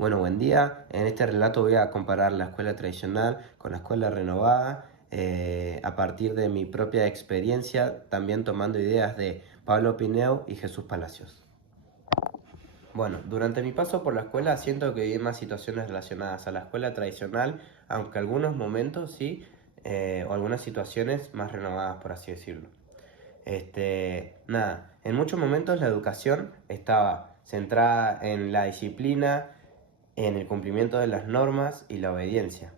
Bueno, buen día. En este relato voy a comparar la escuela tradicional con la escuela renovada a partir de mi propia experiencia, también tomando ideas de Pablo Pineo y Jesús Palacios. Bueno, durante mi paso por la escuela siento que viví más situaciones relacionadas a la escuela tradicional, aunque algunos momentos sí, o algunas situaciones más renovadas, por así decirlo. En muchos momentos la educación estaba centrada en la disciplina, en el cumplimiento de las normas y la obediencia.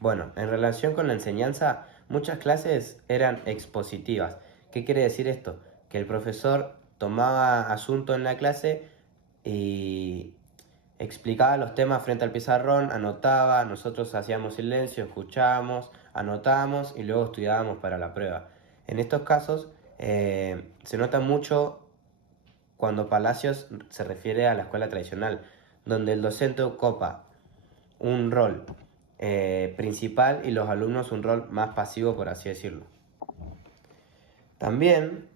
Bueno, en relación con la enseñanza, muchas clases eran expositivas. ¿Qué quiere decir esto? Que el profesor tomaba asunto en la clase y explicaba los temas frente al pizarrón, anotaba, nosotros hacíamos silencio, escuchábamos, anotábamos y luego estudiábamos para la prueba. En estos casos se nota mucho cuando Palacios se refiere a la escuela tradicional, donde el docente ocupa un rol principal y los alumnos un rol más pasivo, por así decirlo. También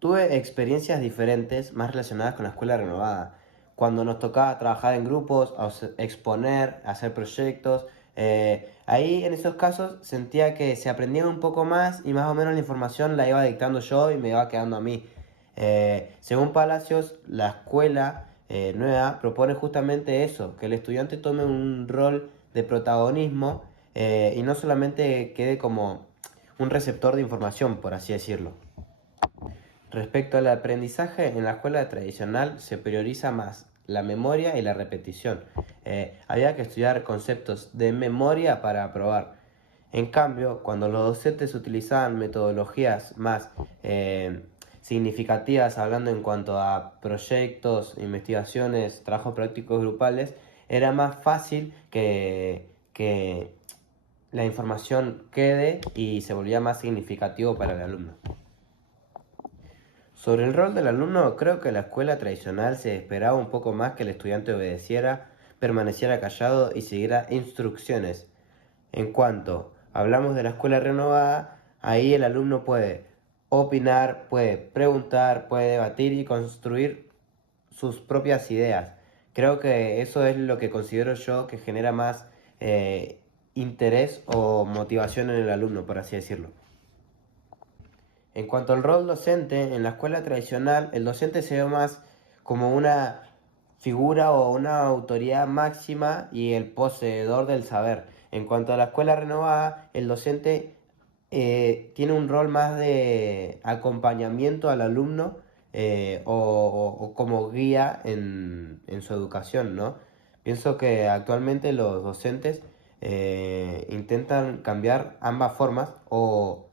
tuve experiencias diferentes más relacionadas con la escuela renovada. Cuando nos tocaba trabajar en grupos, exponer, hacer proyectos, ahí en esos casos sentía que se aprendía un poco más y más o menos la información la iba dictando yo y me iba quedando a mí. Según Palacios, la escuela nueva propone justamente eso, que el estudiante tome un rol de protagonismo y no solamente quede como un receptor de información, por así decirlo. Respecto al aprendizaje, en la escuela tradicional se prioriza más la memoria y la repetición. Había que estudiar conceptos de memoria para aprobar. En cambio, cuando los docentes utilizaban metodologías más significativas, hablando en cuanto a proyectos, investigaciones, trabajos prácticos grupales, era más fácil que la información quede y se volvía más significativo para el alumno. Sobre el rol del alumno, creo que en la escuela tradicional se esperaba un poco más que el estudiante obedeciera, permaneciera callado y siguiera instrucciones. En cuanto hablamos de la escuela renovada, ahí el alumno puede opinar, puede preguntar, puede debatir y construir sus propias ideas. Creo que eso es lo que considero yo que genera más interés o motivación en el alumno, por así decirlo. En cuanto al rol docente, en la escuela tradicional, el docente se ve más como una figura o una autoridad máxima y el poseedor del saber. En cuanto a la escuela renovada, el docente tiene un rol más de acompañamiento al alumno o como guía en su educación, ¿no? Pienso que actualmente los docentes intentan cambiar ambas formas o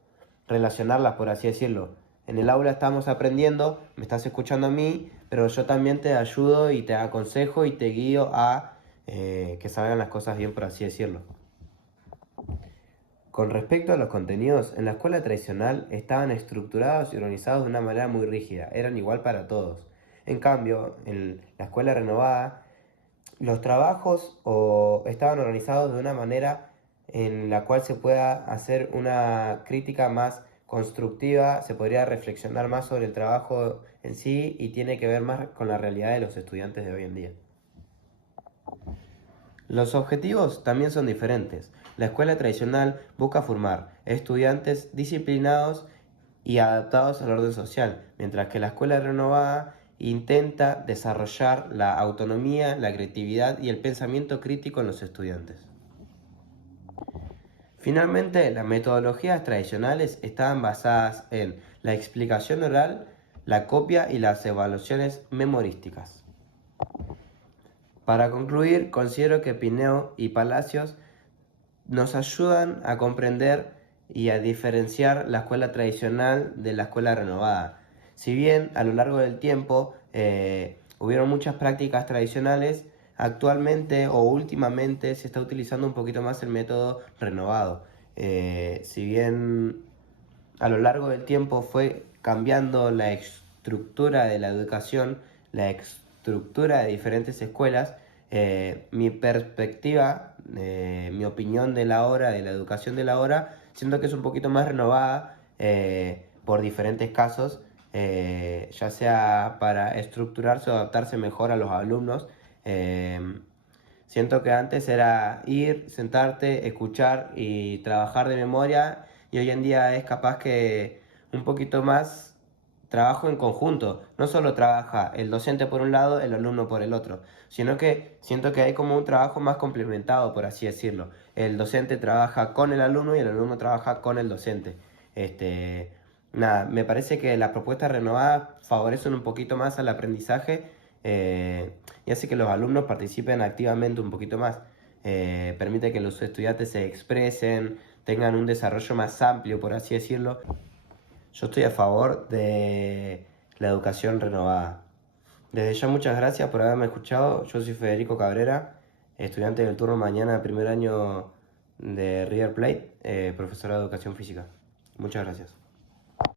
relacionarlas, por así decirlo. En el aula estamos aprendiendo, me estás escuchando a mí, pero yo también te ayudo y te aconsejo y te guío a que salgan las cosas bien, por así decirlo. Con respecto a los contenidos, en la escuela tradicional estaban estructurados y organizados de una manera muy rígida, eran igual para todos. En cambio, en la escuela renovada, los trabajos estaban organizados de una manera en la cual se pueda hacer una crítica más constructiva, se podría reflexionar más sobre el trabajo en sí y tiene que ver más con la realidad de los estudiantes de hoy en día. Los objetivos también son diferentes. La escuela tradicional busca formar estudiantes disciplinados y adaptados al orden social, mientras que la escuela renovada intenta desarrollar la autonomía, la creatividad y el pensamiento crítico en los estudiantes. Finalmente, las metodologías tradicionales estaban basadas en la explicación oral, la copia y las evaluaciones memorísticas. Para concluir, considero que Pineo y Palacios nos ayudan a comprender y a diferenciar la escuela tradicional de la escuela renovada. Si bien a lo largo del tiempo hubieron muchas prácticas tradicionales, actualmente o últimamente se está utilizando un poquito más el método renovado. Si bien a lo largo del tiempo fue cambiando la estructura de la educación, la estructura de diferentes escuelas, mi perspectiva, mi opinión de la hora, de la educación de la hora, siento que es un poquito más renovada por diferentes casos ya sea para estructurarse o adaptarse mejor a los alumnos. Siento que antes era ir, sentarte, escuchar y trabajar de memoria, y hoy en día es capaz que un poquito más trabajo en conjunto. No solo trabaja el docente por un lado, el alumno por el otro, sino que siento que hay como un trabajo más complementado, por así decirlo. El docente trabaja con el alumno y el alumno trabaja con el docente. Este, nada, me parece que las propuestas renovadas favorecen un poquito más al aprendizaje, y hace que los alumnos participen activamente un poquito más. Permite que los estudiantes se expresen, tengan un desarrollo más amplio, por así decirlo. Yo estoy a favor de la educación renovada. Desde ya muchas gracias por haberme escuchado. Yo soy Federico Cabrera, estudiante del turno mañana de primer año de River Plate, profesor de educación física. Muchas gracias.